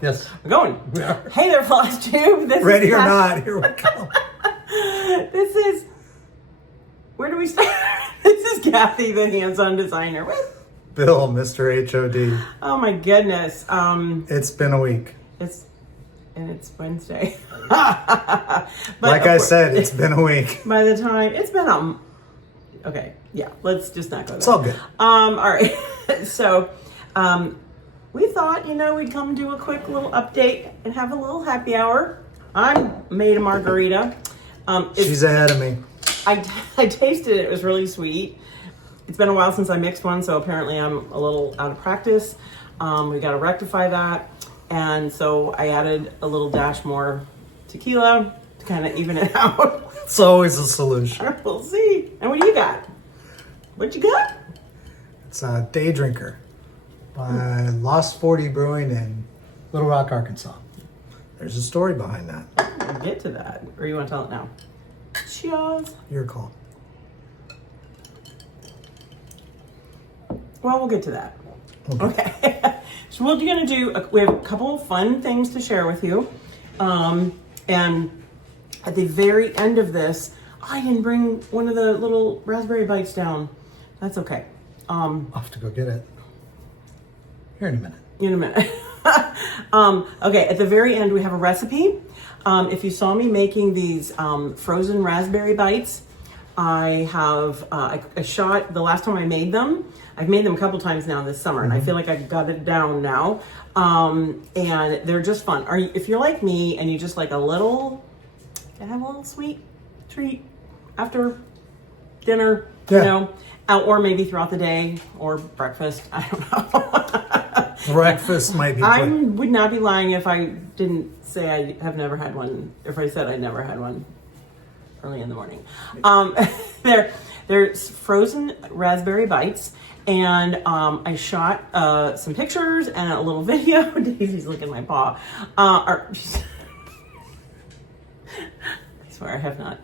Yes. We're going. We are. Hey there, FLOSSTUBE. This Ready is or Cathy. not, here we go. This is, where do we start? This is Cathy, the hands-on designer. Bill, Mr. HOD. Oh my goodness. It's been a week. It's Wednesday. Like I said, it's been a week. By the time, it's been, okay, yeah, let's just not go there. It's all good. All right. So, we thought, we'd come do a quick little update and have a little happy hour. I made a margarita. She's ahead of me. I tasted it. It was really sweet. It's been a while since I mixed one, so apparently I'm a little out of practice. We got to rectify that. And so I added a little dash more tequila to kind of even it out. It's always a solution. We'll see. And what do you got? What you got? It's a Day Drinker by Lost 40 Brewing in Little Rock, Arkansas. There's a story behind that. We'll get to that. Or you want to tell it now? Cheers. Your call. Well, we'll get to that. Okay. So what we're going to do, we have a couple of fun things to share with you. And at the very end of this, I didn't bring one of the little raspberry bites down. That's okay. I'll have to go get it. Here in a minute. In a minute. Okay, at the very end, we have a recipe. If you saw me making these frozen raspberry bites, I have a shot, the last time I made them, I've made them a couple times now this summer, and I feel like I've got it down now. And they're just fun. If you're like me and you just like have a little sweet treat after dinner, or maybe throughout the day or breakfast, I don't know. Breakfast might be I would not be lying if I didn't say I have never had one, if I said I never had one early in the morning. There's frozen raspberry bites, and I shot some pictures and a little video. Daisy's licking my paw. I swear I have not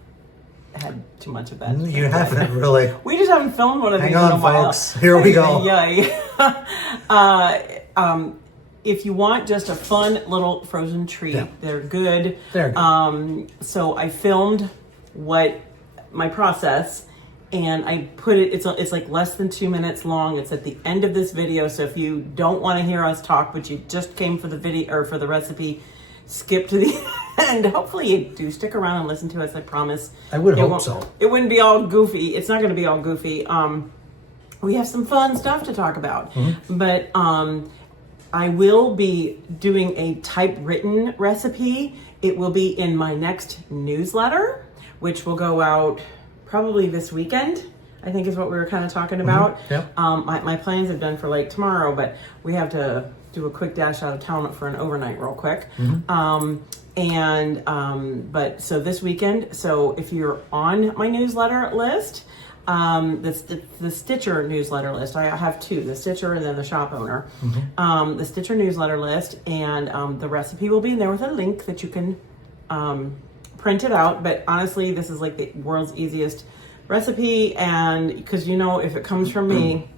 had too much of that. You haven't really. We just haven't filmed one of these in a while. Hang on, folks. Here we go. If you want just a fun little frozen treat, they're good. They're good. So I filmed my process, and I put it, it's like less than 2 minutes long. It's at the end of this video. So if you don't want to hear us talk, but you just came for the video or for the recipe, skip to the end. Hopefully you do stick around and listen to us. I promise. I would hope so. It wouldn't be all goofy. It's not going to be all goofy. We have some fun stuff to talk about, but I will be doing a typewritten recipe. It will be in my next newsletter, which will go out probably this weekend, I think is what we were kind of talking about. My plans have been for like tomorrow, but we have to do a quick dash out of town for an overnight real quick. But so this weekend, so if you're on my newsletter list, the Stitcher newsletter list, I have two, the Stitcher and then the Shop Owner. The Stitcher newsletter list, and the recipe will be in there with a link that you can print it out. But honestly, this is like the world's easiest recipe, and because if it comes from me,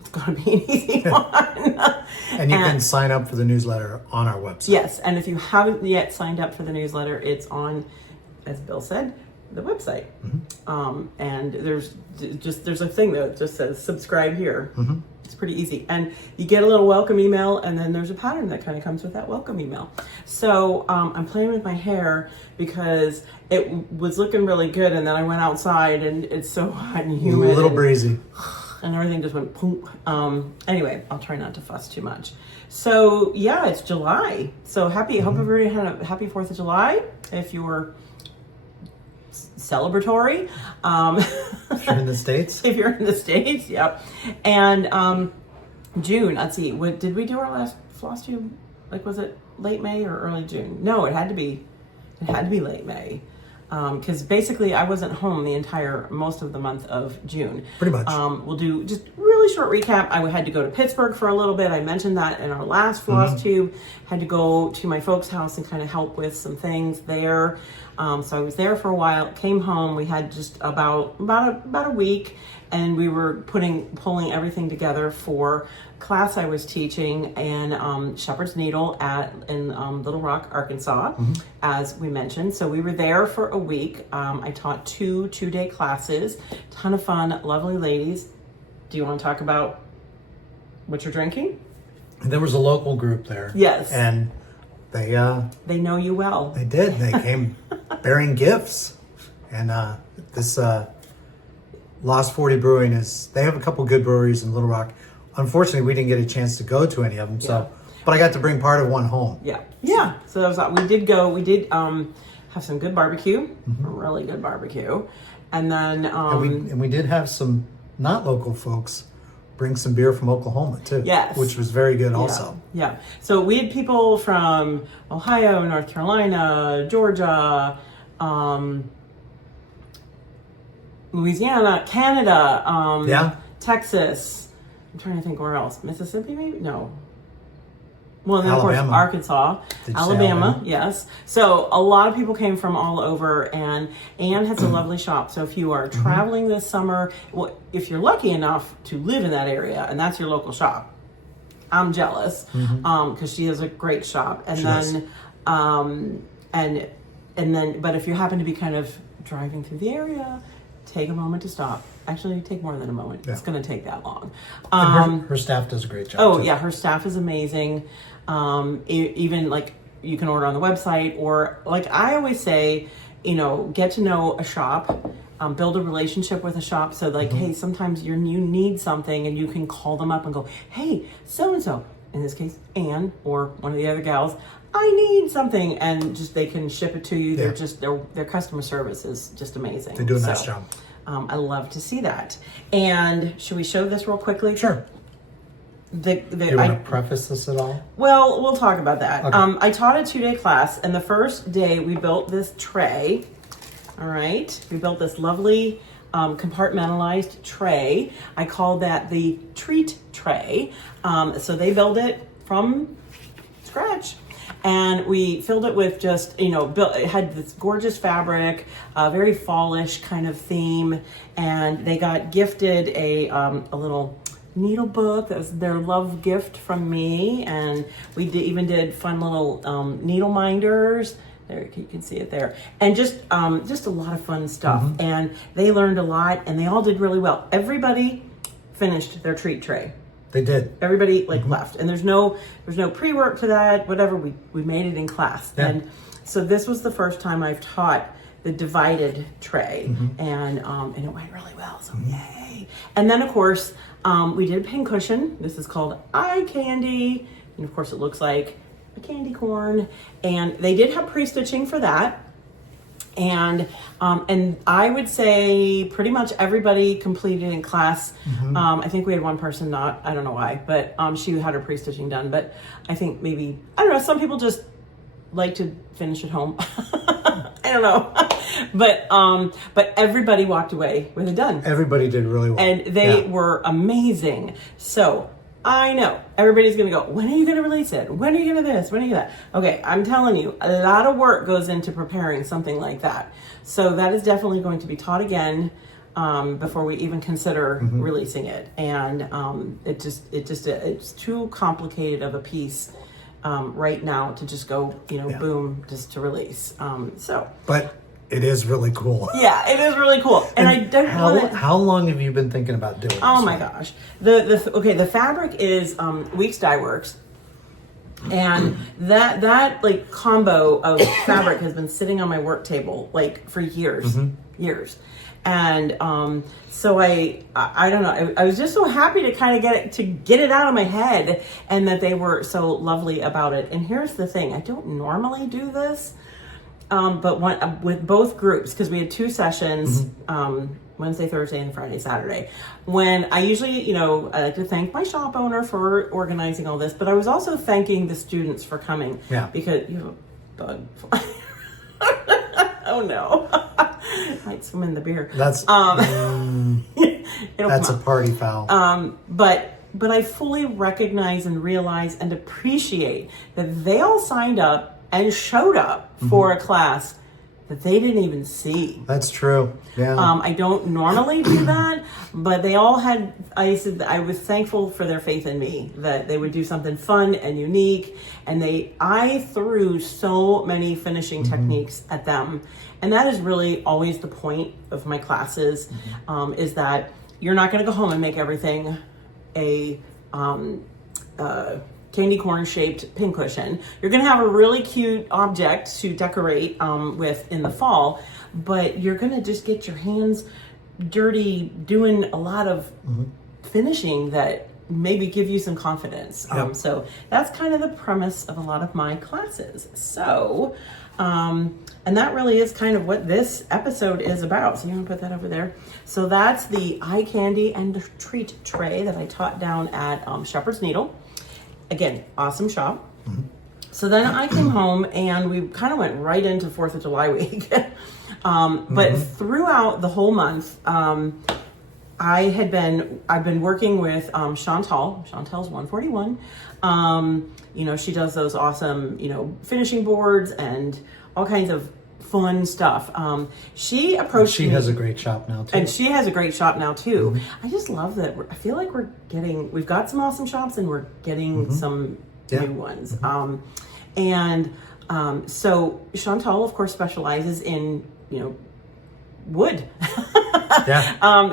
it's going to be an easy one. And you can sign up for the newsletter on our website. Yes, and if you haven't yet signed up for the newsletter, it's on, as Bill said, the website. And there's a thing that just says subscribe here. It's pretty easy, and you get a little welcome email, and then there's a pattern that kind of comes with that welcome email. So I'm playing with my hair because it was looking really good, and then I went outside and it's so hot and humid, a little breezy, and everything just went poop. Anyway, I'll try not to fuss too much. So yeah, it's July. So happy. Hope everybody had a happy 4th of July. If you were celebratory. If you're in the States? If you're in the States, yep. And June, let's see, did we do our last FLOSSTUBE? Like, was it late May or early June? No, it had to be late May. Because basically I wasn't home most of the month of June. Pretty much. We'll do just really short recap. I had to go to Pittsburgh for a little bit. I mentioned that in our last FLOSSTUBE. Had to go to my folks' house and kind of help with some things there. So I was there for a while, came home. We had just about a week, and we were pulling everything together for class I was teaching in Shepherd's Needle in Little Rock, Arkansas, as we mentioned. So we were there for a week. I taught two-day classes, ton of fun, lovely ladies. Do you want to talk about what you're drinking? There was a local group there. Yes. And they know you well. They did. They came bearing gifts. And this Lost 40 Brewing they have a couple good breweries in Little Rock. Unfortunately, we didn't get a chance to go to any of them. So, but I got to bring part of one home. Yeah. Yeah. So that was, we did go, we did have some good barbecue, really good barbecue. And then, and we did have some not local folks bring some beer from Oklahoma too. Yes. Which was very good also. Yeah. So we had people from Ohio, North Carolina, Georgia, Louisiana, Canada, Texas. I'm trying to think where else. Mississippi, maybe? No. Well, and then Alabama. Of course, Arkansas, Alabama, yes. So a lot of people came from all over, and Anne has a lovely shop. So if you are traveling this summer, well, if you're lucky enough to live in that area, and that's your local shop, I'm jealous because she has a great shop. And then, but if you happen to be kind of driving through the area, take a moment to stop. Actually, take more than a moment. Yeah. It's going to take that long. Her staff does a great job. Oh, yeah. Her staff is amazing. Even like you can order on the website, or like I always say, get to know a shop, build a relationship with a shop. So like, hey, sometimes you need something and you can call them up and go, hey, so-and-so, in this case, Anne or one of the other gals, I need something. And just, they can ship it to you. Yeah. They're just, their customer service is just amazing. They do a nice job. I love to see that. And should we show this real quickly? Sure. Do you want to preface this at all? Well, we'll talk about that. Okay. I taught a 2-day class, and the first day we built this tray. All right. We built this lovely compartmentalized tray. I called that the treat tray. So they built it from scratch. And we filled it with just, it had this gorgeous fabric, very fallish kind of theme. And they got gifted a little needle book. That was their love gift from me. And we even did fun little needle minders. There, you can see it there. And just a lot of fun stuff. And they learned a lot, and they all did really well. Everybody finished their treat tray. They did. Everybody left, and there's no pre-work to that. Whatever, we made it in class. Yeah. And so this was the first time I've taught the divided tray, and it went really well. So yay! And then of course we did pincushion. This is called eye candy, and of course it looks like a candy corn. And they did have pre-stitching for that. And I would say pretty much everybody completed in class. I think we had one person not, I don't know why, but she had her pre-stitching done. But I think maybe, I don't know, some people just like to finish at home. I don't know. But everybody walked away with it done. Everybody did really well. And they were amazing. So I know everybody's going to go, when are you going to release it? When are you going to this? When are you that? Okay, I'm telling you, a lot of work goes into preparing something like that. So that is definitely going to be taught again before we even consider releasing it. And it's too complicated of a piece right now to just go, boom, just to release. But it is really cool. Yeah, it is really cool. And I don't want to... How long have you been thinking about doing this? Oh my gosh. The fabric is Weeks Dye Works. And that like combo of fabric has been sitting on my work table like for years. And so I don't know. I was just so happy to kind of get it out of my head, and that they were so lovely about it. And here's the thing: I don't normally do this, but with both groups, because we had 2 sessions, Wednesday, Thursday, and Friday, Saturday. When I usually, I like to thank my shop owner for organizing all this, but I was also thanking the students for coming. Yeah. Because you have a bug. Oh no. Might swim in the beer. That's that's a party foul. But I fully recognize and realize and appreciate that they all signed up and showed up for a class that they didn't even see. That's true. Yeah. I don't normally do that, but they all had, I said I was thankful for their faith in me, that they would do something fun and unique. And I threw so many finishing techniques at them. And that is really always the point of my classes, is that you're not going to go home and make everything a candy corn shaped pincushion. You're going to have a really cute object to decorate with in the fall, but you're going to just get your hands dirty doing a lot of finishing that maybe give you some confidence. So that's kind of the premise of a lot of my classes. So, and that really is kind of what this episode is about. So you want to put that over there. So that's the eye candy and treat tray that I taught down at Shepherd's Needle. Again, awesome shop. So then I came home and we kind of went right into 4th of July week. But throughout the whole month, I've been working with Chantel's 141. You know, she does those awesome, you know, finishing boards and all kinds of fun stuff. She approached me. She has a great shop now too. And she has a great shop now too. I just love that. I feel like we've got some awesome shops and we're getting some new ones. So Chantal, of course, specializes in, you know, wood.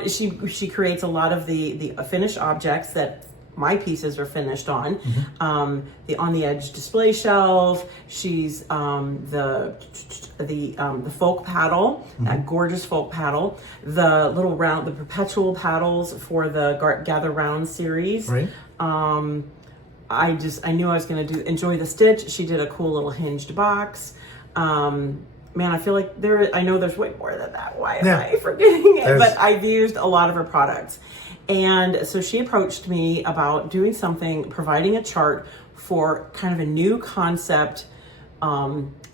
She creates a lot of the finished objects that my pieces are finished on. On the edge display shelf. She's the folk paddle, that gorgeous folk paddle. The little round, the perpetual paddles for the Gather Round series. Right. I knew I was going to enjoy the stitch. She did a cool little hinged box. Man, I feel like I know there's way more than that. Why am I forgetting it? But I've used a lot of her products. And so she approached me about doing something, providing a chart for kind of a new concept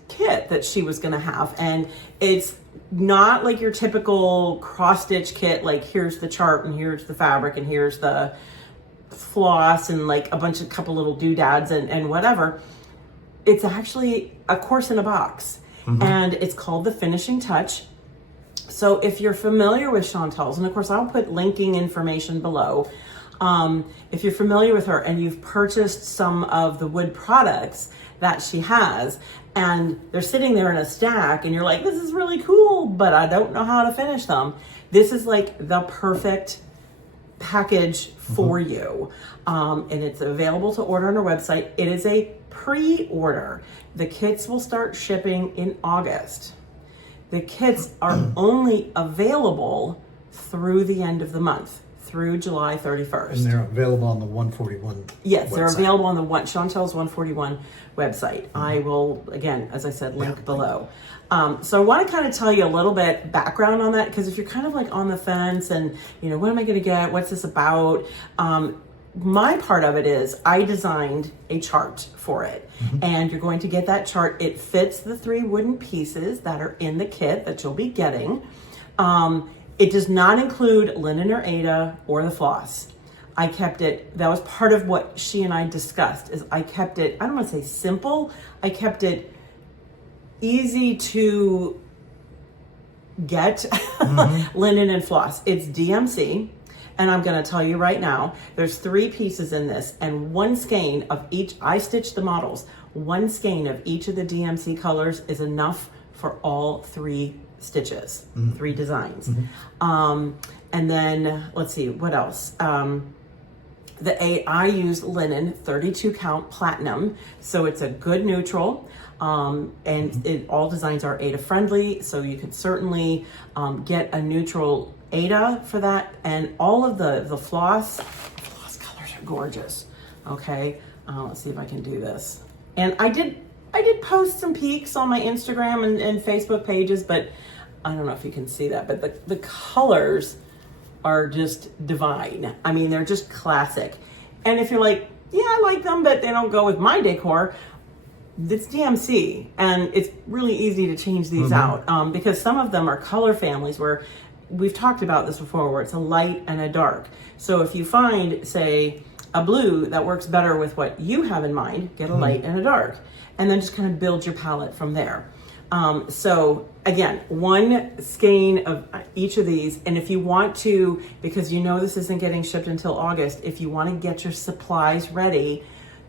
kit that she was going to have. And it's not like your typical cross-stitch kit, like here's the chart and here's the fabric and here's the floss and like a couple little doodads and whatever. It's actually a course in a box. And it's called The Finishing Touch. So if you're familiar with Chantel's, and of course I'll put linking information below. If you're familiar with her and you've purchased some of the wood products that she has, and they're sitting there in a stack and you're like, this is really cool, but I don't know how to finish them. This is like the perfect package for you. And it's available to order on our website. It is a pre-order. The kits will start shipping in August. The kits are only available through the end of the month, through July 31st. And they're available on the 141 Yes, website. They're available on the Chantel's 141 website. I will, again, as I said, link below. So I want to kind of tell you a little bit background on that, because if you're kind of like on the fence and, you know, what am I going to get? What's this about? My part of it is I designed a chart for it, and you're going to get that chart. It fits the 3 wooden pieces that are in the kit that you'll be getting. It does not include linen or Aida or the floss. I kept it, that was part of what she and I discussed, is I kept it, I don't want to say simple, I kept it easy to get linen and floss. It's DMC. And I'm going to tell you right now, there's 3 pieces in this, and 1 skein of each. I stitched the models. 1 skein of each of the DMC colors is enough for all 3 stitches, 3 designs. And then let's see what else. I use linen 32 count platinum, so it's a good neutral. And all designs are Aida friendly, so you could certainly get a neutral Aida for that. And all of the floss colors are gorgeous. Okay, let's see if I can do this. And I did post some peeks on my Instagram and Facebook pages, but I don't know if you can see that, but the colors are just divine. I mean, they're just classic. And if you're like, yeah, I like them, but they don't go with my decor, it's DMC, and it's really easy to change these out, because some of them are color families where we've talked about this before, where it's a light and a dark. So if you find, say, a blue that works better with what you have in mind, get a light and a dark, and then just kind of build your palette from there. So again, one skein of each of these. And if you want to, because you know this isn't getting shipped until August, if you want to get your supplies ready,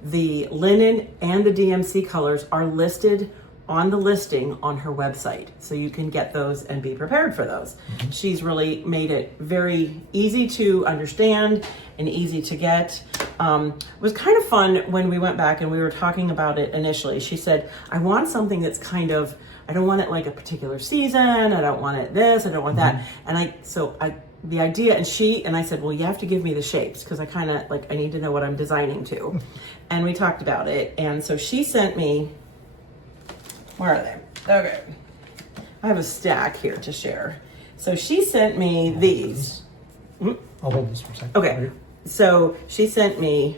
the linen and the DMC colors are listed on the listing on her website. So you can get those and be prepared for those. She's really made it very easy to understand and easy to get. It was kind of fun when we went back and we were talking about it initially. She said, I want something that's kind of, I don't want it like a particular season. I don't want it this, I don't want that. And the idea, and I said, well, you have to give me the shapes because I kind of like, I need to know what I'm designing to. And we talked about it. And so she sent me, where are they? Okay. I have a stack here to share. So she sent me these. I'll hold this for a second. Okay. So she sent me,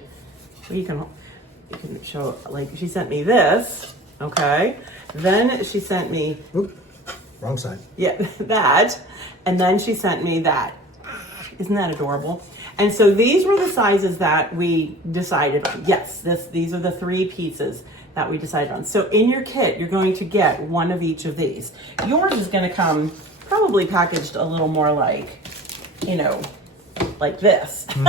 you can show, like, she sent me this. Okay. Then she sent me, Oop, wrong side. yeah, that. And then she sent me that. Isn't that adorable? And so these were the sizes that we decided on. Yes, these are the 3 pieces that we decided on. So in your kit, you're going to get one of each of these. Yours is going to come probably packaged a little more like, you know, like this. And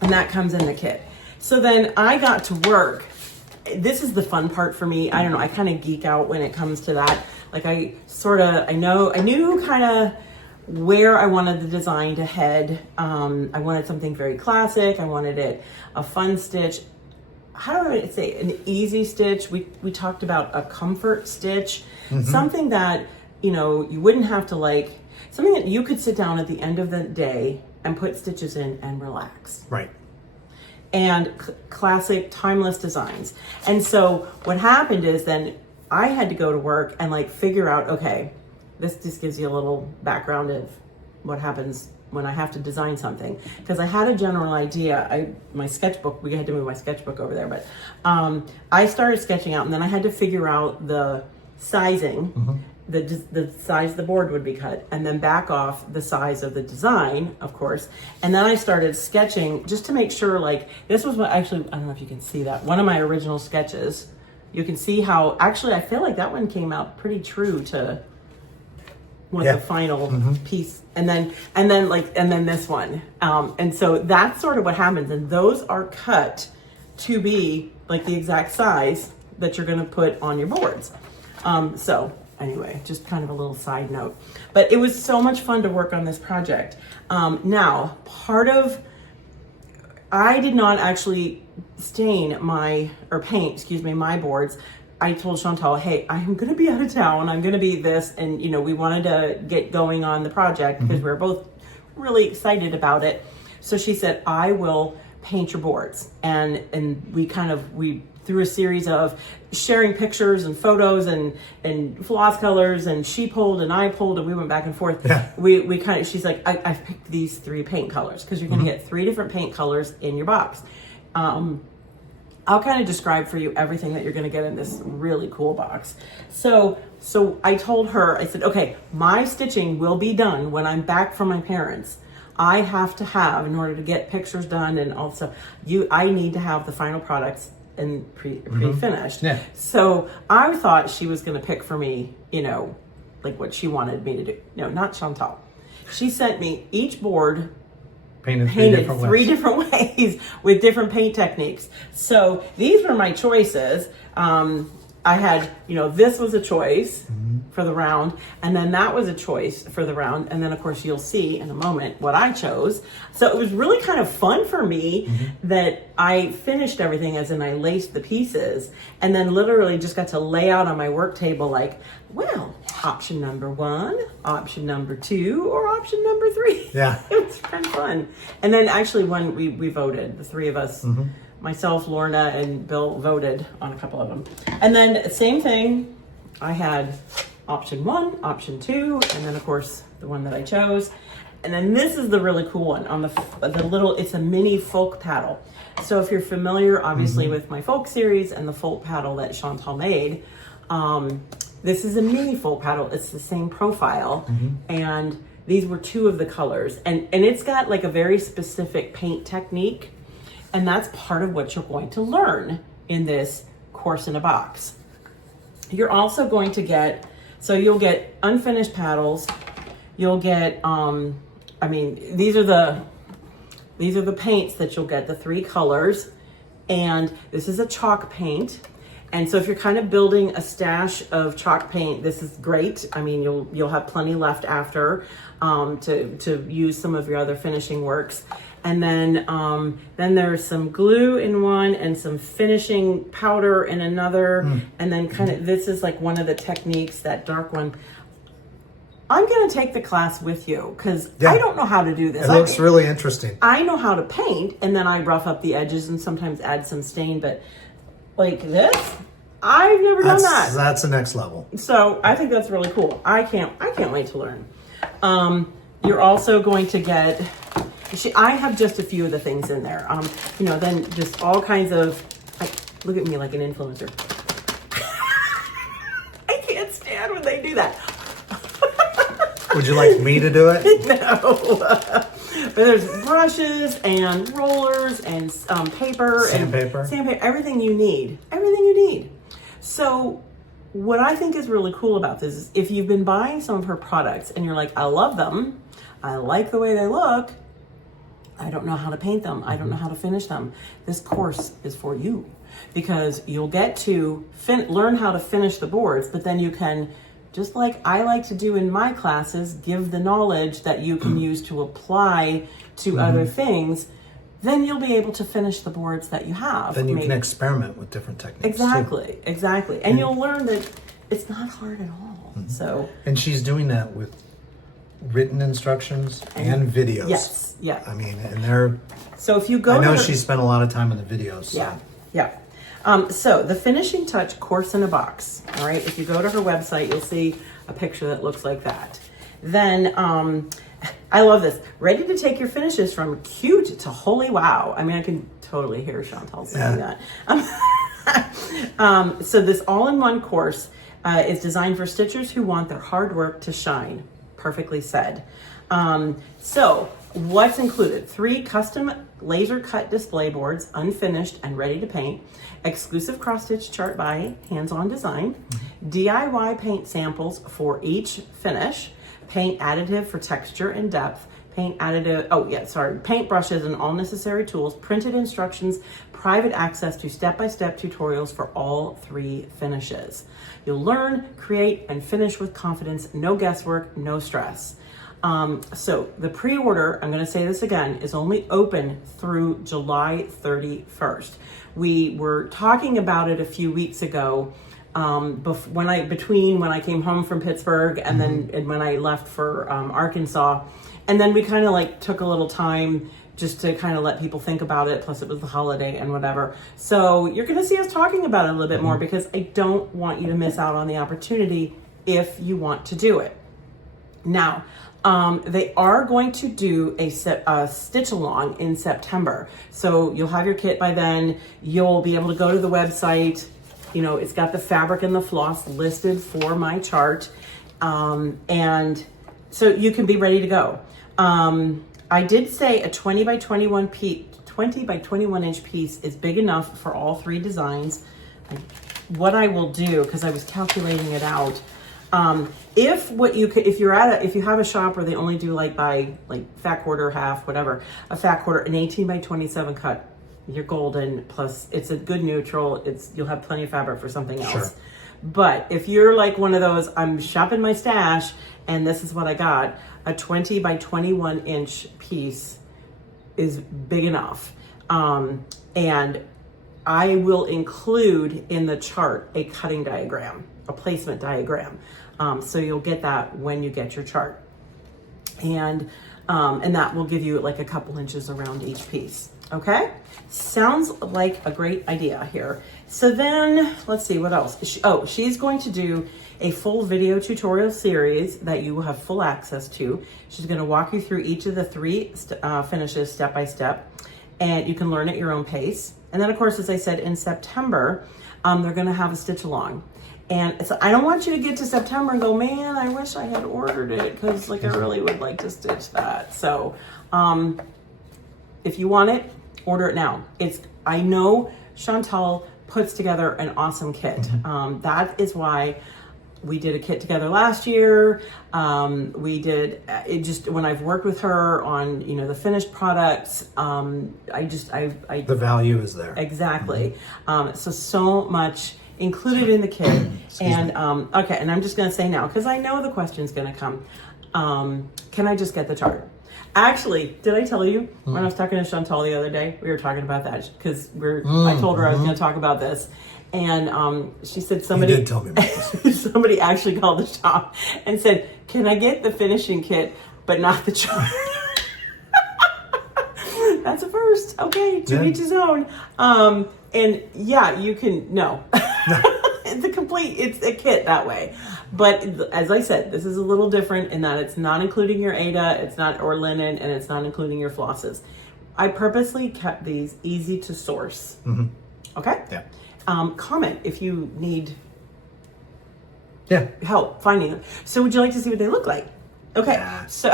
that comes in the kit. So then I got to work. This is the fun part for me. I don't know, I kind of geek out when it comes to that. Like I knew kind of where I wanted the design to head. I wanted something very classic. I wanted it a fun stitch. How do I say, an easy stitch? We talked about a comfort stitch, something that, you know, you wouldn't have to like, something that you could sit down at the end of the day and put stitches in and relax. Right. And classic, timeless designs. And so what happened is then I had to go to work and like figure out, okay, this just gives you a little background of what happens when I have to design something. Because I had a general idea. My sketchbook, we had to move my sketchbook over there, but I started sketching out and then I had to figure out the sizing, the size the board would be cut, and then back off the size of the design, of course. And then I started sketching just to make sure, like, this was what actually, I don't know if you can see that, one of my original sketches. You can see how, actually, I feel like that one came out pretty true to what the final piece, and then this one. And so that's sort of what happens. And those are cut to be like the exact size that you're going to put on your boards. So anyway, just kind of a little side note, but it was so much fun to work on this project. Now, I did not actually paint my boards. I told Chantal, hey, I'm going to be out of town. I'm going to be this. And, you know, we wanted to get going on the project because we were both really excited about it. So she said, I will paint your boards. And we through a series of sharing pictures and photos and floss colors, and she pulled and I pulled and we went back and forth. Yeah. She's like, I've picked these 3 paint colors because you're going to get 3 different paint colors in your box. I'll kind of describe for you everything that you're going to get in this really cool box. So I told her, I said, okay, my stitching will be done when I'm back from my parents. I have to have, in order to get pictures done and also I need to have the final products and pre-finished. Yeah. So I thought she was going to pick for me, you know, like what she wanted me to do. No, not Chantal. She sent me each board painted 3 different ways with different paint techniques. So these were my choices. I had, you know, this was a choice for the round, and then that was a choice for the round, and then of course you'll see in a moment what I chose. So it was really kind of fun for me that I finished everything, as in I laced the pieces, and then literally just got to lay out on my work table like, well, option number 1, option number 2, or option number 3. Yeah. It was kind of fun. And then actually when we voted, the 3 of us, myself, Lorna, and Bill voted on a couple of them. And then same thing, I had option 1, option 2, and then of course the one that I chose. And then this is the really cool one on it's a mini folk paddle. So if you're familiar, obviously, with my folk series and the folk paddle that Chantal made, this is a mini folk paddle. It's the same profile, and these were 2 of the colors, and it's got like a very specific paint technique, and that's part of what you're going to learn in this course in a box. You're also going to get, so you'll get unfinished paddles. You'll get, I mean, these are the paints that you'll get, the 3 colors. And this is a chalk paint. And so if you're kind of building a stash of chalk paint, this is great. I mean, you'll have plenty left after to use some of your other finishing works. And then there's some glue in one and some finishing powder in another. And then kind of, this is like one of the techniques, that dark one. I'm going to take the class with you because I don't know how to do this. It looks really interesting. I know how to paint, and then I rough up the edges and sometimes add some stain, but like this, I've never done that. That's the next level. So I think that's really cool. I can't wait to learn. You're also going to get, I have just a few of the things in there. You know, then just all kinds of, look at me like an influencer. I can't stand when they do that. Would you like me to do it? No. But there's brushes and rollers and paper. Sandpaper. Everything you need. Everything you need. So what I think is really cool about this is if you've been buying some of her products and you're like, I love them, I like the way they look, I don't know how to paint them, I don't know how to finish them, this course is for you. Because you'll get to learn how to finish the boards, but then you can, just like I like to do in my classes, give the knowledge that you can use to apply to other things, then you'll be able to finish the boards that you have. Then you can experiment with different techniques. Exactly. And you'll learn that it's not hard at all. So. And she's doing that with written instructions and videos. Yes, yeah. I mean, and they're. So if you go. I know she spent a lot of time in the videos. So. Yeah. So the Finishing Touch course in a box. All right. If you go to her website, you'll see a picture that looks like that. Then I love this. Ready to take your finishes from cute to holy wow. I mean, I can totally hear Chantal saying that. So this all-in-one course is designed for stitchers who want their hard work to shine. Perfectly said. So what's included? 3 custom laser cut display boards, unfinished and ready to paint, exclusive cross-stitch chart by Hands-On Design, DIY paint samples for each finish, paint additive for texture and depth, paint brushes and all necessary tools, printed instructions, private access to step-by-step tutorials for all 3 finishes. You'll learn, create, and finish with confidence, no guesswork, no stress. So the pre-order, I'm going to say this again, is only open through July 31st. We were talking about it a few weeks ago, when I came home from Pittsburgh and then when I left for Arkansas, and then we kind of like took a little time just to kind of let people think about it. Plus it was the holiday and whatever. So you're going to see us talking about it a little bit more because I don't want you to miss out on the opportunity if you want to do it. Now, they are going to do a stitch along in September. So you'll have your kit by then. You'll be able to go to the website. You know, it's got the fabric and the floss listed for my chart. And so you can be ready to go. I did say a 20 by 21 inch piece is big enough for all 3 designs. What I will do, because I was calculating it out, if you have a shop where they only do fat quarter, half, whatever, a fat quarter, an 18 by 27 cut, you're golden. Plus it's a good neutral. You'll have plenty of fabric for something else. Sure. But if you're like one of those, I'm shopping my stash and this is what I got, a 20 by 21 inch piece is big enough. And I will include in the chart a cutting diagram, a placement diagram. So you'll get that when you get your chart. And that will give you like a couple inches around each piece. Okay? Sounds like a great idea here. So then, let's see, what else? She's going to do a full video tutorial series that you will have full access to. She's going to walk you through each of the 3 finishes step by step, and you can learn at your own pace. And then, of course, as I said, in September, they're going to have a stitch along. And so I don't want you to get to September and go, man, I wish I had ordered it because I really would like to stitch that. So if you want it, order it now. I know Chantal puts together an awesome kit. That is why we did a kit together last year. We did it just when I've worked with her on, the finished products. The value is there. Exactly. So much included in the kit. And okay, and I'm just going to say now, because I know the question's going to come. Can I just get the chart? Actually, did I tell you when I was talking to Chantal the other day, we were talking about that because I told her I was going to talk about this. And she said somebody You did tell me about this. somebody actually called the shop and said, "Can I get the finishing kit, but not the chart?" That's a first. Okay, to each his own. And yeah, you can no. It's a kit that way. But as I said, this is a little different in that it's not including your Ada, it's not or linen, and it's not including your flosses. I purposely kept these easy to source. Okay? Yeah. Comment if you need Yeah. help finding them. So would you like to see what they look like? Okay. Yeah. So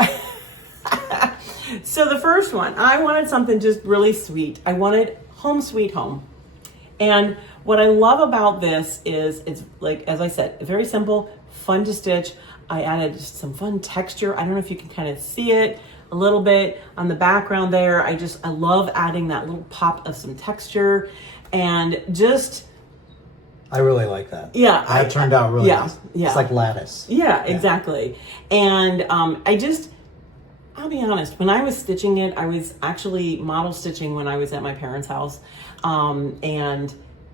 so the first one, I wanted something just really sweet. I wanted Home Sweet Home. And what I love about this is it's like, as I said, very simple, fun to stitch. I added just some fun texture. I don't know if you can kind of see it a little bit on the background there. I love adding that little pop of some texture and just. I really like that. Yeah. That turned out really nice. Yeah. It's like lattice. Yeah, exactly. And I'll be honest, when I was stitching it, I was actually model stitching when I was at my parents' house. And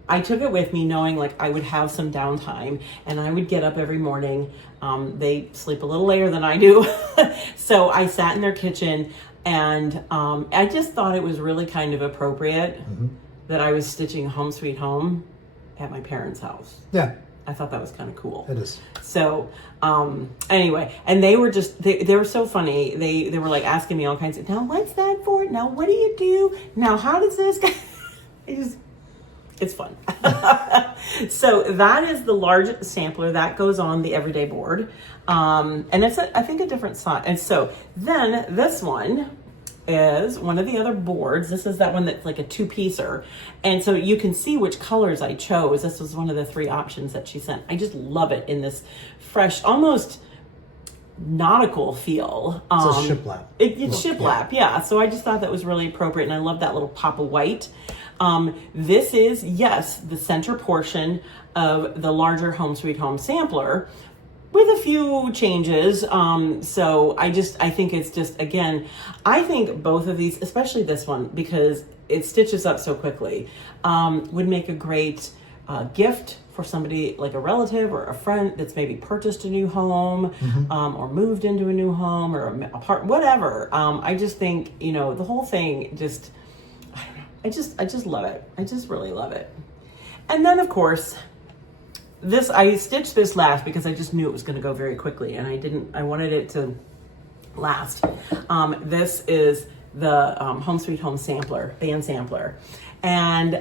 I took it with me knowing like I would have some downtime and I would get up every morning. They sleep a little later than I do. So I sat in their kitchen and I just thought it was really kind of appropriate that I was stitching Home Sweet Home at my parents' house. Yeah. I thought that was kind of cool. It is. So, anyway, and they were just, they were so funny. They were like asking me all kinds of, now what's that for? Now what do you do? Now how does this go? It's fun. So that is the large sampler that goes on the everyday board. And it's, I think, a different size. And so then this one is one of the other boards. This is that one that's like a 2-piecer. And so you can see which colors I chose. This was one of the 3 options that she sent. I just love it in this fresh, almost nautical feel. It's a shiplap. It's shiplap, yeah. So I just thought that was really appropriate. And I love that little pop of white. This is, yes, the center portion of the larger Home Sweet Home sampler, with a few changes. So I think it's just, again, I think both of these, especially this one, because it stitches up so quickly, would make a great gift for somebody like a relative or a friend that's maybe purchased a new home, or moved into a new home or apart, whatever. I just think, the whole thing just, I don't know. I just love it. I just really love it. And then of course, I stitched this last because I just knew it was going to go very quickly and I wanted it to last. This is the Home Sweet Home sampler, band sampler. And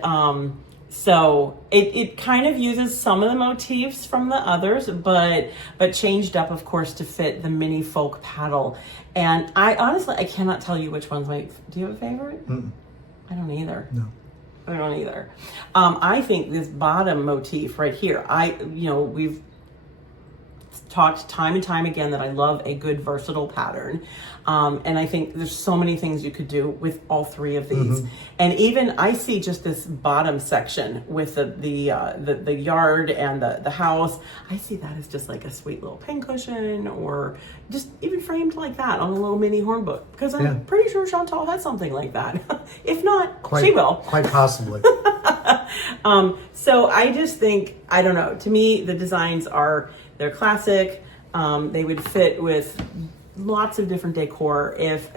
so it kind of uses some of the motifs from the others, but changed up, of course, to fit the mini folk paddle. And I honestly, I cannot tell you which one's do you have a favorite? Mm-mm. I don't either. No. I don't either. I think this bottom motif right here, we've talked time and time again that I love a good versatile pattern. And I think there's so many things you could do with all 3 of these. And even I see just this bottom section with the yard and the house. I see that as just like a sweet little pincushion or just even framed like that on a little mini horn book. Because I'm pretty sure Chantal has something like that. If not, she will. Quite possibly. So I just think, I don't know, to me, the designs they're classic. They would fit with lots of different decor. If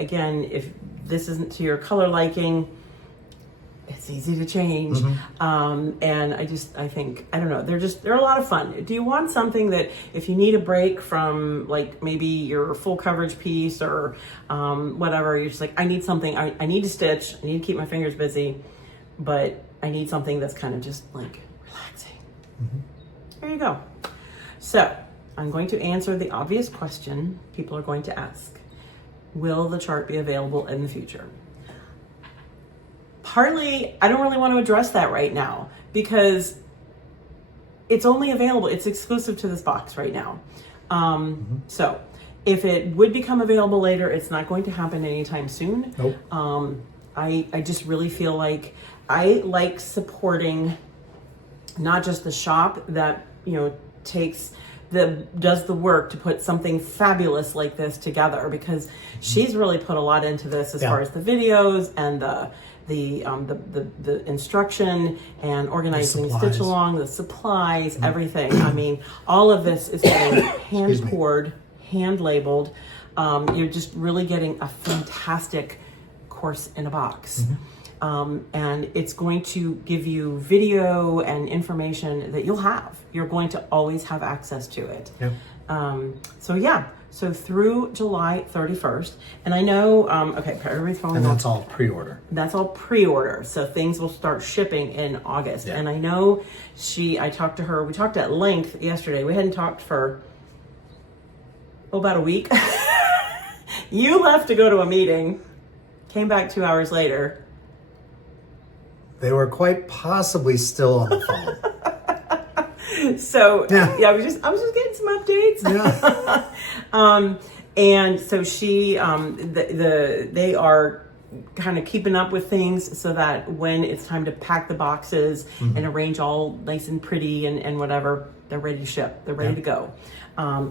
this isn't to your color liking, it's easy to change. And I think, I don't know, they're a lot of fun. Do you want something that if you need a break from like maybe your full coverage piece or whatever, you're just like, I need something, I need to stitch, I need to keep my fingers busy, but I need something that's kind of just like relaxing. There you go. So I'm going to answer the obvious question people are going to ask. Will the chart be available in the future? I don't really want to address that right now because it's only available. It's exclusive to this box right now. So if it would become available later, it's not going to happen anytime soon. Nope. I just really feel like I like supporting not just the shop that, does the work to put something fabulous like this together, because she's really put a lot into this as far as the videos and the instruction and organizing stitch along, the supplies, everything. I mean, all of this is getting hand poured, hand labeled. You're just really getting a fantastic course in a box. And it's going to give you video and information that you're going to always have access to it. So through July 31st, and I know, everybody's phone. And that's all pre-order. That's all pre-order. So things will start shipping in August. And I know we talked at length yesterday. We hadn't talked for about a week. You left to go to a meeting, came back 2 hours later. They were quite possibly still on the phone. So I was just getting some updates. And so she, they are kind of keeping up with things so that when it's time to pack the boxes and arrange all nice and pretty and whatever, they're ready to ship. They're ready to go.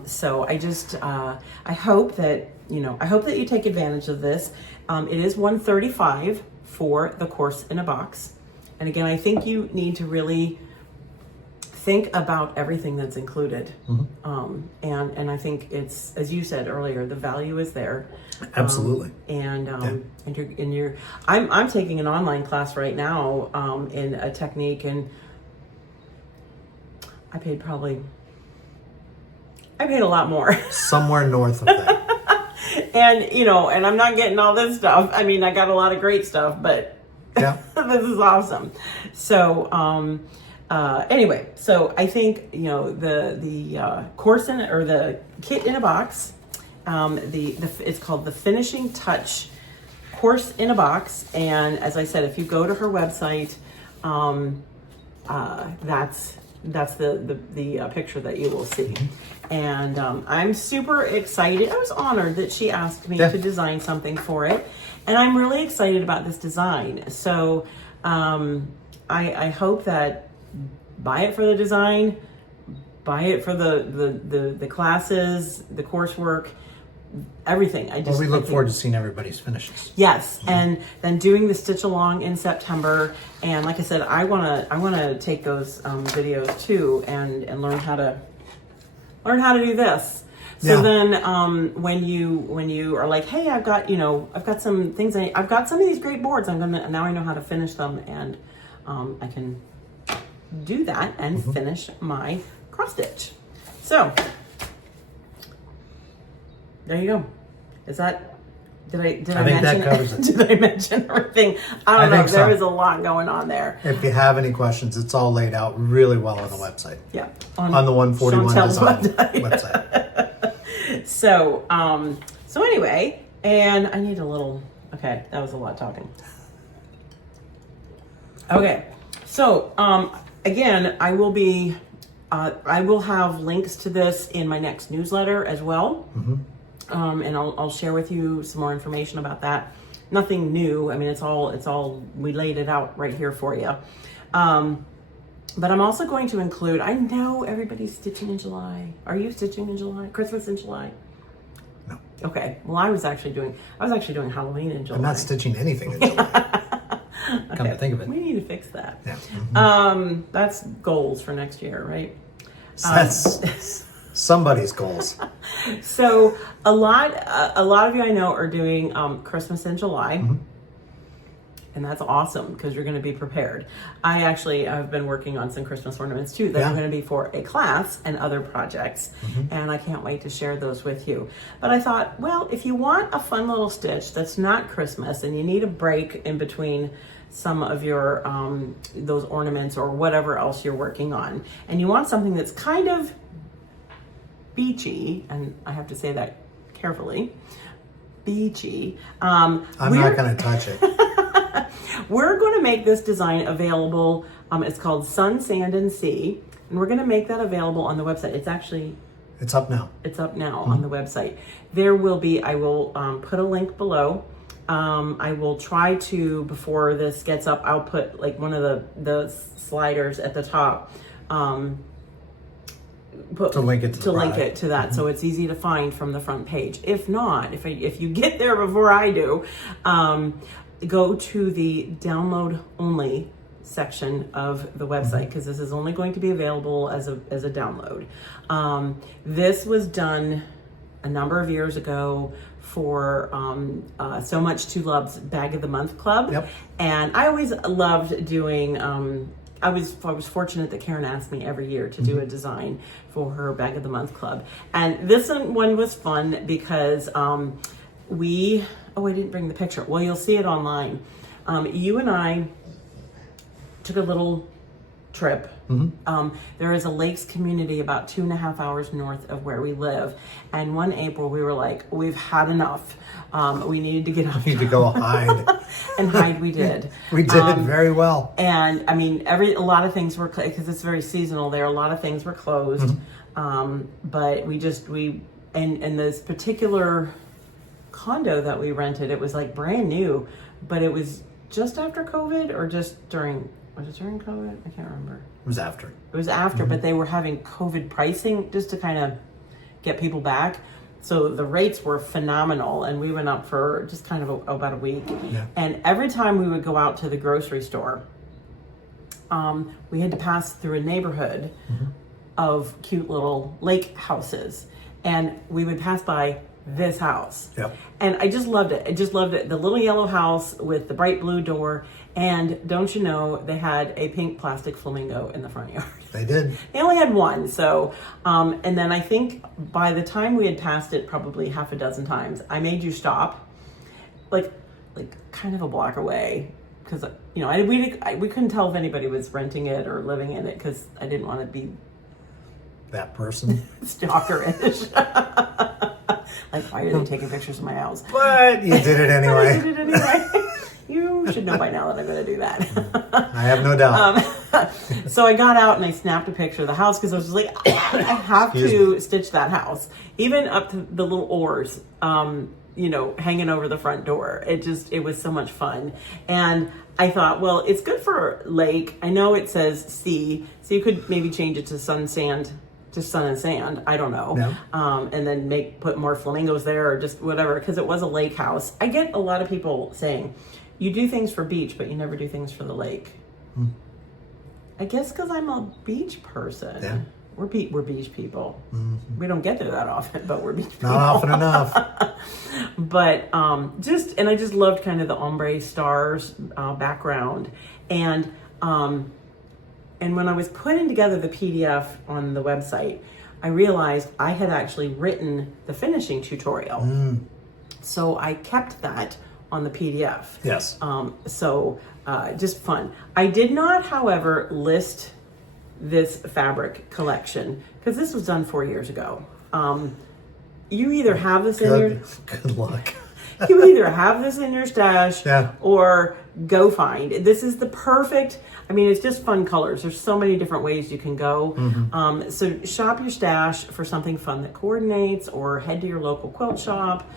So I just, I hope that you take advantage of this. It is $135 for the course in a box. And again, I think you need to really think about everything that's included. And I think it's, as you said earlier, the value is there. Absolutely. I'm taking an online class right now in a technique, and I paid a lot more. Somewhere north of that. And I'm not getting all this stuff. I mean, I got a lot of great stuff, but this is awesome. So, anyway, so I think, the course or the kit in a box, it's called the Finishing Touch Course in a Box. And as I said, if you go to her website, that's the picture that you will see. And I'm super excited. I was honored that she asked me to design something for it. And I'm really excited about this design. So I hope that buy it for the design, buy it for the classes, the coursework, everything. We look forward to seeing everybody's finishes. Yes, and then doing the stitch along in September. And like I said, I wanna take those videos too and learn how to do this. So then when you are like, hey, I've got some things, I've got some of these great boards, now I know how to finish them, and I can do that and finish my cross stitch. So there you go. Is that, did I mention that covers it. Did I mention everything? I don't know. There is a lot going on there. If you have any questions, it's all laid out really well on the website. Yeah. On the 141 Design website. So anyway, and I need a little, okay, that was a lot talking. Okay. So, again, I will have links to this in my next newsletter as well. And I'll share with you some more information about that. Nothing new. I mean, it's all, we laid it out right here for you. But I'm also going to include, I know everybody's stitching in July. Are you stitching in July? Christmas in July? No. Okay. Well, I was actually doing Halloween in July. I'm not stitching anything in July. Come to think of it. We need to fix that. Yeah. That's goals for next year, right? That's somebody's goals. So a lot of you I know are doing Christmas in July. And that's awesome because you're going to be prepared. I've been working on some Christmas ornaments too that are going to be for a class and other projects. And I can't wait to share those with you. But I thought, well, if you want a fun little stitch that's not Christmas and you need a break in between some of your those ornaments or whatever else you're working on, and you want something that's kind of beachy, and I have to say that carefully, beachy. I'm not going to touch it. We're going to make this design available. It's called Sun, Sand, and Sea. And we're going to make that available on the website. It's up now. It's up now on the website. There will be, I will put a link below. I will try to, before this gets up, I'll put like one of the sliders at the top. To link it to that, so it's easy to find from the front page. If not, if you get there before I do, go to the download only section of the website, because this is only going to be available as a download. This was done a number of years ago for So Much to Love's Bag of the Month Club. Yep. And I always loved doing, I was fortunate that Karen asked me every year to do a design for her Bag of the Month Club. And this one was fun because I didn't bring the picture. Well, you'll see it online. You and I took a little trip. There is a lakes community about 2.5 hours north of where we live. And one April we were like, we've had enough. We needed to get off. We need to go hide. And hide we did. We did very well. And I mean, a lot of things were, because it's very seasonal there, a lot of things were closed. But and this particular condo that we rented, it was like brand new, but it was just after COVID or just during, was it during COVID? I can't remember. It was after. It was after, but they were having COVID pricing just to kind of get people back. So the rates were phenomenal, and we went up for just kind of about a week. Yeah. And every time we would go out to the grocery store, we had to pass through a neighborhood of cute little lake houses, and we would pass by this house. Yep. And I just loved it. I just loved it. The little yellow house with the bright blue door. And don't you know, they had a pink plastic flamingo in the front yard. They did. They only had one. So, and then I think by the time we had passed it probably half a dozen times, I made you stop like kind of a block away. Because, you know, we couldn't tell if anybody was renting it or living in it, because I didn't want to be that person. Stalkerish. Like, why are they taking pictures of my house? But you did it anyway. You did it anyway. You should know by now that I'm going to do that. I have no doubt. So I got out and I snapped a picture of the house, because I was just like, I have to stitch that house, even up to the little oars, you know, hanging over the front door. It was so much fun. And I thought, well, it's good for lake. I know it says sea, so you could maybe change it to sun and sand. I don't know. No. And then put more flamingos there, or just whatever, because it was a lake house. I get a lot of people saying, you do things for beach, but you never do things for the lake. I guess because I'm a beach person. Yeah. We're beach people. We don't get there that often, but we're beach people. Not often enough. But I just loved kind of the ombre stars background. And when I was putting together the PDF on the website, I realized I had actually written the finishing tutorial. So I kept that on the PDF. Yes. Just fun. I did not, however, list this fabric collection, because this was done 4 years ago. You either have this in your... Good luck. You either have this in your stash, yeah, or go find. This is the perfect, I mean, it's just fun colors. There's so many different ways you can go. So shop your stash for something fun that coordinates, or head to your local quilt shop.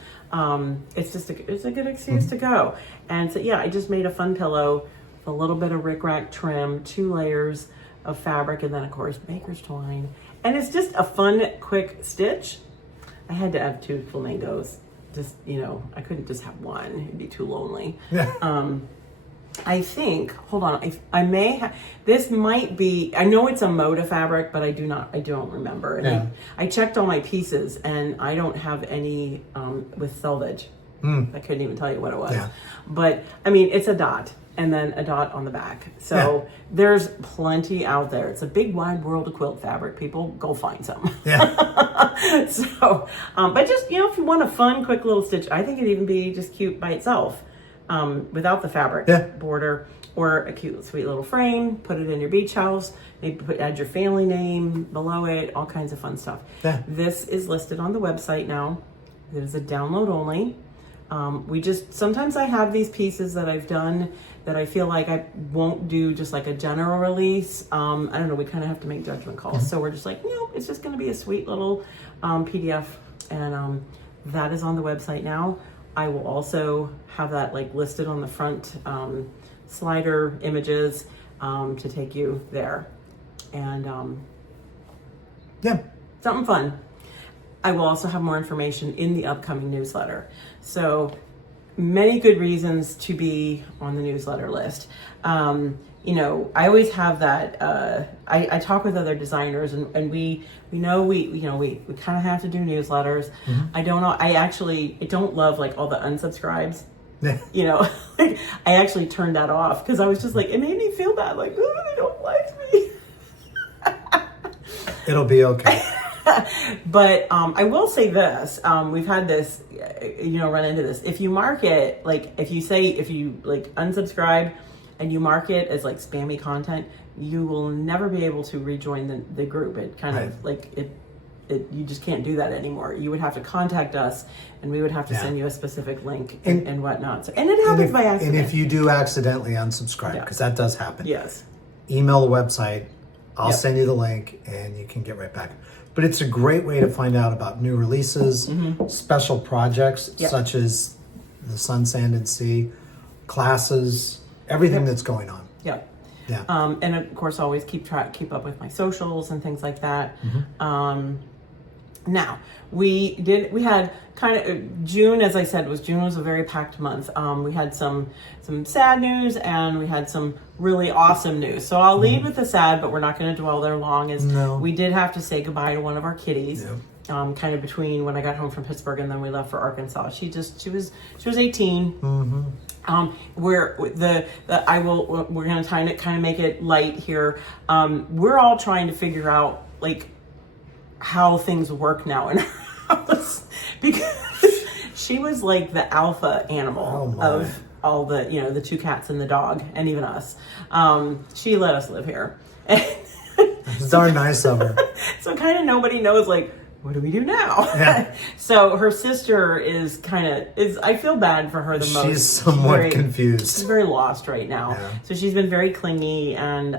It's a good excuse to go. And so, yeah, I just made a fun pillow, a little bit of rickrack trim, 2 layers of fabric, and then of course baker's twine. And it's just a fun, quick stitch. I had to have 2 flamingos. Just, you know, I couldn't just have one. It'd be too lonely. Yeah. I think, hold on, I may have, this might be, I know it's a Moda fabric, but I don't remember. And I checked all my pieces, and I don't have any with selvage. I couldn't even tell you what it was. Yeah. But, I mean, it's a dot, and then a dot on the back. So there's plenty out there. It's a big wide world of quilt fabric. People, go find some. Yeah. So, but just, you know, if you want a fun, quick little stitch, I think it'd even be just cute by itself. Without the fabric border, or a cute, sweet little frame. Put it in your beach house. Maybe add your family name below it. All kinds of fun stuff. Yeah. This is listed on the website now. It is a download only. Sometimes I have these pieces that I've done that I feel like I won't do just like a general release. I don't know, we kind of have to make judgment calls. So we're just like, it's just going to be a sweet little PDF, and that is on the website now. I will also have that like listed on the front slider images to take you there. And something fun. I will also have more information in the upcoming newsletter. So many good reasons to be on the newsletter list. I always have that. I talk with other designers, and we kind of have to do newsletters. I don't know. I don't love like all the unsubscribes. I actually turned that off because I was just like, it made me feel bad. Like, oh, they don't like me. It'll be okay. But I will say this: we've had this, run into this. If you mark it, like if you unsubscribe and you mark it as like spammy content, you will never be able to rejoin the group. It kind of like you just can't do that anymore. You would have to contact us, and we would have to send you a specific link and whatnot. So, and it happens by accident. And if you do accidentally unsubscribe, because that does happen, yes, email the website. I'll send you the link, and you can get right back. But it's a great way to find out about new releases, special projects such as the Sun, Sand, and Sea, classes, everything that's going on. Yeah. And of course, always keep up with my socials and things like that. Now we had kind of June, as I said, June was a very packed month. We had some sad news, and we had some really awesome news. So I'll lead with the sad, but we're not going to dwell there long. We did have to say goodbye to one of our kitties. Kind of between when I got home from Pittsburgh and then we left for Arkansas. She was 18. We're going to kind of make it light here. We're all trying to figure out like how things work now in our house, because she was like the alpha animal of all the the two cats and the dog and even us. She let us live here. It's darn nice of her. So kind of nobody knows like, what do we do now? Yeah. So her sister is I feel bad for her the most. She's somewhat confused. She's very lost right now. Yeah. So she's been very clingy, and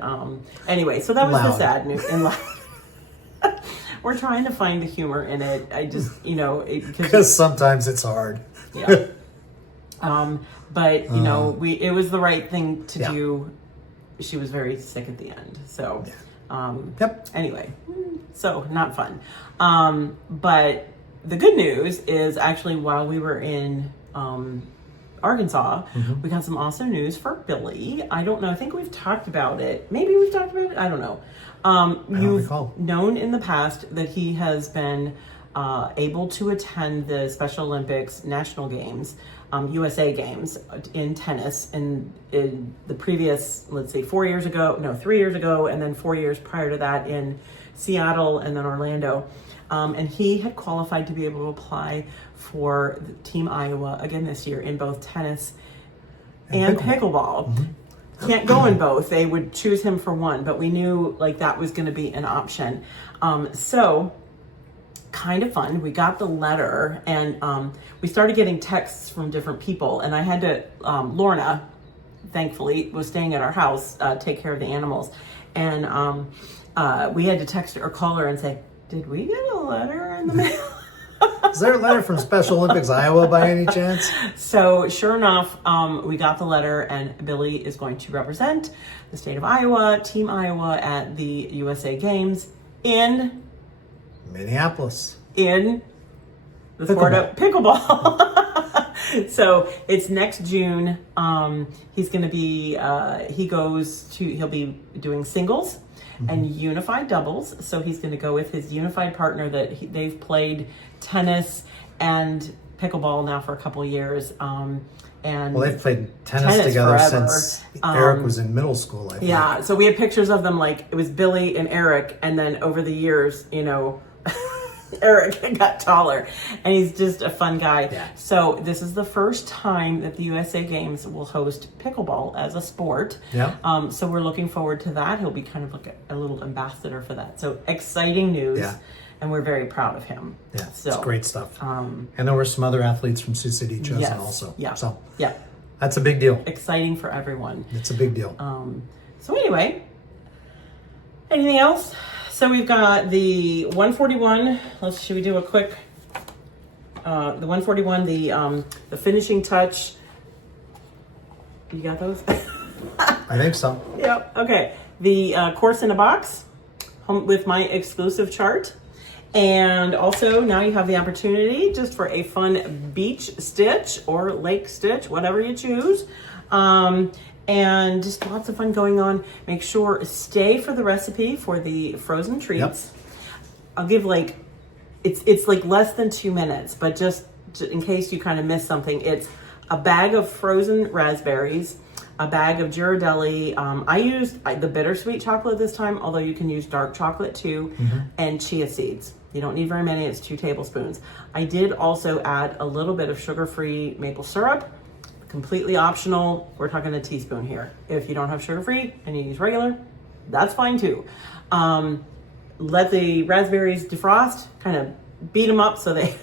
anyway, so that was the sad news in life. We're trying to find the humor in it. I just, because sometimes it's hard. Yeah. But it was the right thing to do. She was very sick at the end. So, anyway, so not fun. But the good news is actually while we were in Arkansas, we got some awesome news for Billy. I don't know. I think we've talked about it. Maybe we've talked about it. I don't know. You've known in the past that he has been able to attend the Special Olympics National Games, USA Games in tennis in the previous, 3 years ago, and then 4 years prior to that in Seattle and then Orlando. And he had qualified to be able to apply for Team Iowa again this year in both tennis and pickleball. Can't go in both. They would choose him for one, but we knew like that was going to be an option. So kind of fun. We got the letter, and we started getting texts from different people, and I had to, Lorna, thankfully, was staying at our house, take care of the animals. And we had to text her or call her and say, did we get a letter in the mail? Is there a letter from Special Olympics Iowa by any chance? So sure enough, we got the letter, and Billy is going to represent the state of Iowa, Team Iowa, at the USA Games in Minneapolis. In the sport of pickleball. So it's next June. He's going to be, he'll be doing singles and unified doubles. So he's going to go with his unified partner that they've played tennis and pickleball now for a couple years. And they've played tennis together forever. Since Eric was in middle school, I think. Yeah, so we had pictures of them, like it was Billy and Eric, and then over the years, Eric got taller, and he's just a fun guy. Yeah. So this is the first time that the USA Games will host pickleball as a sport. Yeah. So we're looking forward to that. He'll be kind of like a little ambassador for that. So exciting news. Yeah. and we're very proud of him. Yeah, so it's great stuff. And there were some other athletes from Sioux City chosen yes, also. yeah, So yeah, that's a big deal. exciting for everyone. It's a big deal. So anyway, anything else? So we've got the 141. Should we do a quick? The 141, the finishing touch. You got those? I think so. Yep. Okay. The course in a box with my exclusive chart. And also now you have the opportunity just for a fun beach stitch or lake stitch, whatever you choose. And just lots of fun going on. Make sure stay for the recipe for the frozen treats. Yep. I'll give like, it's like less than 2 minutes, but just in case you kind of miss something, it's a bag of frozen raspberries, a bag of Ghirardelli. I used the bittersweet chocolate this time, although you can use dark chocolate too, and chia seeds. You don't need very many, it's 2 tablespoons. I did also add a little bit of sugar-free maple syrup, completely optional. We're talking a teaspoon here. If you don't have sugar-free and you use regular, that's fine too. Let the raspberries defrost, kind of beat them up so they,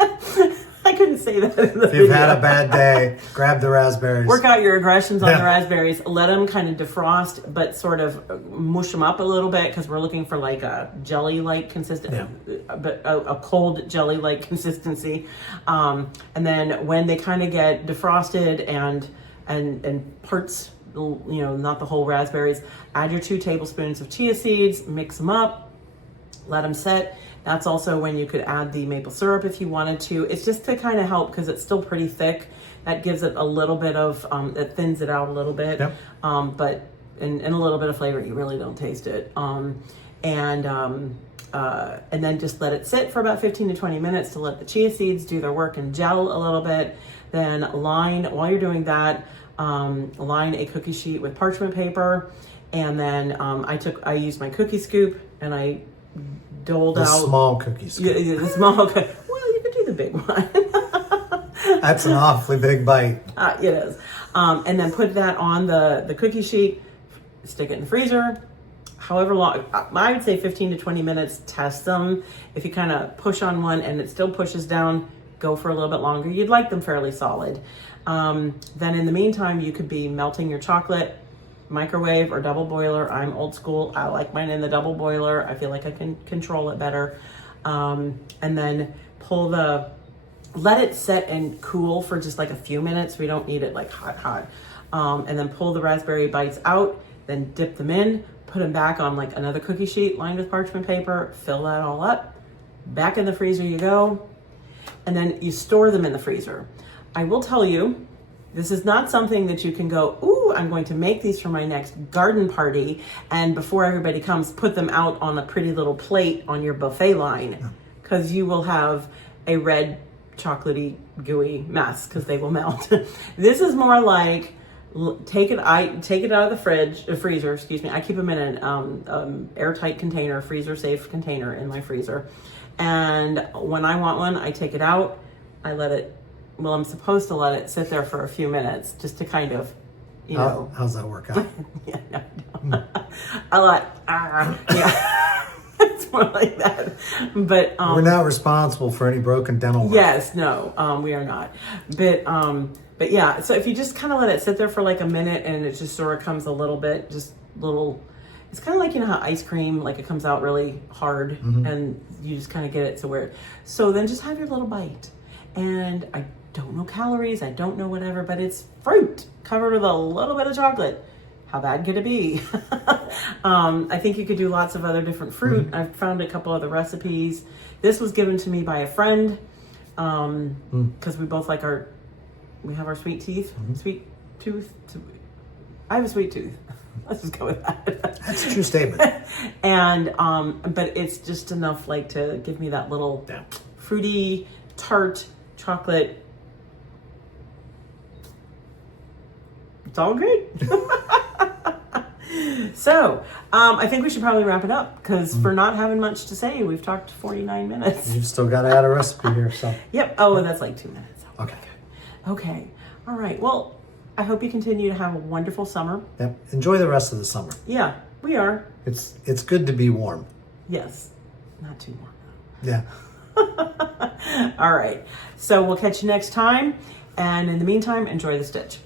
I couldn't say that in the If you've video. had a bad day, grab the raspberries. Work out your aggressions on Yeah. the raspberries. Let them kind of defrost, but sort of mush them up a little bit because we're looking for like a jelly-like consistency, but a cold jelly-like consistency. And then when they kind of get defrosted and parts, you know, not the whole raspberries, add your 2 tablespoons of chia seeds, mix them up, let them set. That's also when you could add the maple syrup if you wanted to. It's just to kind of help because it's still pretty thick. That gives it a little bit of, it thins it out a little bit. Yep. But and a little bit of flavor, you really don't taste it. And then just let it sit for about 15 to 20 minutes to let the chia seeds do their work and gel a little bit. Then while you're doing that, line a cookie sheet with parchment paper. And then I used my cookie scoop and I doled the out small cookies. Yeah, the small. Well, you could do the big one. That's an awfully big bite. It is. And then put that on the cookie sheet. Stick it in the freezer. However long, I would say 15 to 20 minutes. Test them. If you kind of push on one and it still pushes down, go for a little bit longer. You'd like them fairly solid. Then in the meantime, you could be melting your chocolate. Microwave or double boiler. I'm old school. I like mine in the double boiler. I feel like I can control it better. And then let it set and cool for just like a few minutes. We don't need it like hot. And then pull the raspberry bites out, then dip them in, put them back on like another cookie sheet lined with parchment paper, fill that all up. Back in the freezer you go. And then you store them in the freezer. I will tell you, this is not something that you can go, ooh, I'm going to make these for my next garden party. And before everybody comes, put them out on a pretty little plate on your buffet line. Because you will have a red, chocolatey, gooey mess because they will melt. This is more like, take it out of the freezer, excuse me. I keep them in an airtight container, freezer safe container in my freezer. And when I want one, I take it out. I'm supposed to let it sit there for a few minutes just to kind of, you know. How's that work out? Yeah, no. Yeah. It's more like that. But We're not responsible for any broken dental work. yes, no, we are not. But yeah, so if you just kind of let it sit there for like a minute and it just sort of comes a little bit, it's kind of like, you know how ice cream, like it comes out really hard and you just kind of get it to where, so then just have your little bite. And I don't know calories, I don't know whatever, but it's fruit covered with a little bit of chocolate. How bad could it be? I think you could do lots of other different fruit. I've found a couple other recipes. This was given to me by a friend because we both like we have our sweet teeth, sweet tooth. I have a sweet tooth. Let's just go with that. That's a true statement. And but it's just enough like to give me that little fruity, tart chocolate. It's all great. So I think we should probably wrap it up because for not having much to say, we've talked 49 minutes. You've still got to add a recipe here, so. Yep. Oh, that's like 2 minutes. Okay. Okay. All right. Well, I hope you continue to have a wonderful summer. Yep. Enjoy the rest of the summer. Yeah, we are. It's good to be warm. Yes. Not too warm. Yeah. All right. So we'll catch you next time. And in the meantime, enjoy the stitch.